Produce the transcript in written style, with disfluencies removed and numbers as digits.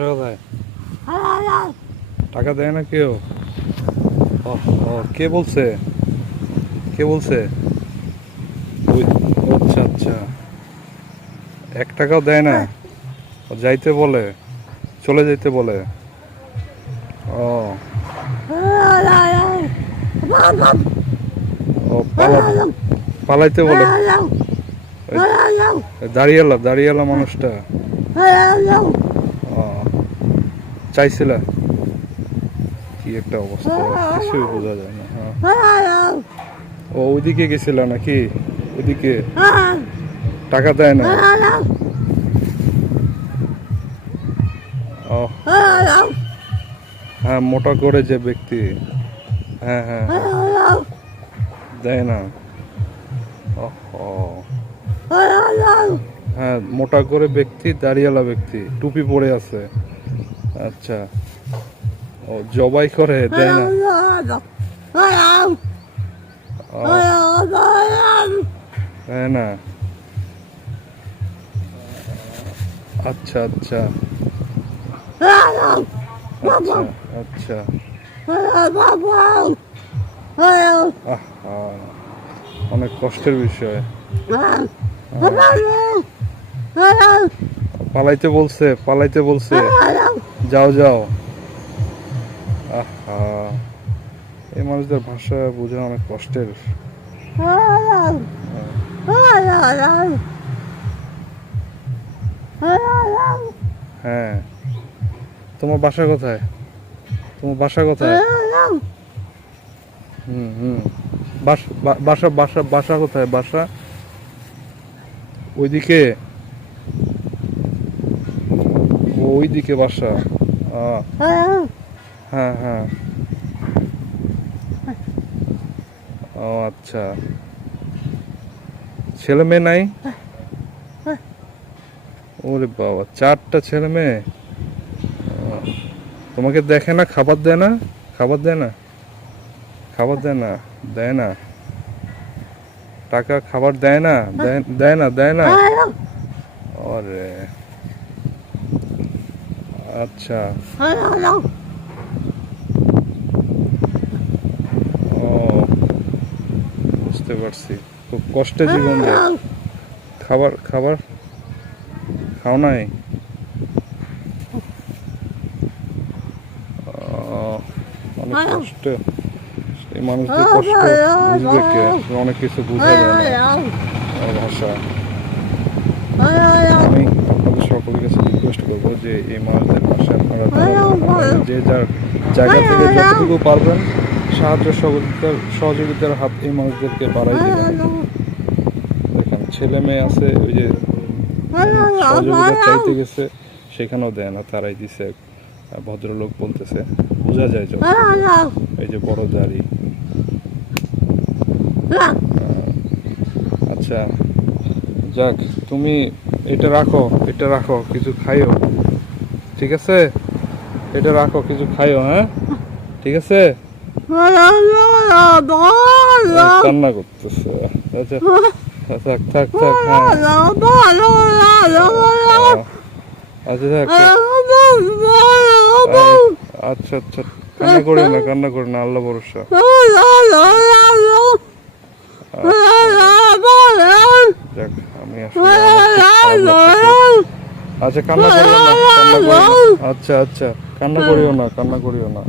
বাসা কোথায়? টাকা দেয় না কেউ? ও ও, কে বলছে? কে বলছে? আচ্ছা আচ্ছা, 1 টাকাও দেয় না? ও যাইতে বলে, চলে যাইতে বলে। ও ও পালাইতে বলে। দাঁড়িয়ালা দাঁড়িয়ালা মানুষটা। ও চাইছিলা? কি একটা অবস্থা, কিছুই বোঝা যায় না। ও ওইদিকে গেছিল নাকি? ওইদিকে টাকা দেয় না? ও হ্যাঁ, মোটা করে যে ব্যক্তি, হ্যাঁ হ্যাঁ দেয় না। ও হ্যাঁ, মোটা করে ব্যক্তি, দাড়িওয়ালা ব্যক্তি, টুপি পরে আছে। আচ্ছা, ও জবাই করে, দেয় না? দেয় না? আচ্ছা আচ্ছা আচ্ছা আচ্ছা। অনেক কষ্টের বিষয়। পালাইতে বলছে, পালাইতে বলছে। যাও যাও। আহা, এই মানুষদের ভাষা বোঝা অনেক কষ্টের। হ্যাঁ, তোমার বাসা কোথায়? তোমার বাসা কোথায়? হুম হুম, বাসা বাসা বাসা কোথায়? বাসা ওইদিকে? ওইদিকে বাসা। হ্যাঁ হ্যাঁ। ও আচ্ছা, ছেলে মেয়ে নাই? ওরে বাবা, 4টা ছেলে মেয়ে। তোমাকে দেখে না? খাবার দেয় না? খাবার দেয় না? খাবার দেয় না? দেয় না? টাকা খাবার দেয় না? দেয় না? দেয় না? আরে আচ্ছা। ও বুঝতে পারছি, খুব কষ্টে জীবন যায়। খাবার খাবার খাও নাই? অনেক কষ্ট, এই মানুষদের কষ্ট বুঝবে কে? অনেক কিছু বোঝা যায় না ভাষা। আমি আপনাদের সকলের কাছে রিকোয়েস্ট করবো যে এই মানুষদের ভাষা আপনারা যে যার জায়গা থেকে যতটুকু পারবেন সাহায্য সহযোগিতার হাত এই মানুষদেরকে বাড়াই দেবেন। দেখেন, ছেলে মেয়ে আছে, ওই যে সহযোগিতা চাইতে গেছে, সেখানেও দেয় না, তারাই দিছে। ভদ্রলোক বলতেছে, বোঝা যায় যত। এই যে বড় দাড়ি। আচ্ছা যাক, তুমি এটা রাখো, এটা রাখো, কিছু খাইও, ঠিক আছে? এটা রাখো, কিছু খাইও, হ্যাঁ ঠিক আছে? কান্না করতেছে। আচ্ছা থাক থাক থাক, হ্যাঁ আচ্ছা থাক। আচ্ছা আচ্ছা, কান্না করিও না, কান্না করো না, আল্লাহ ভরসা। যাক, আমি আসলে আচ্ছা, কান্না করিও না, কান্না করিও না। আচ্ছা আচ্ছা, কান্না করিও না, কান্না করিও না।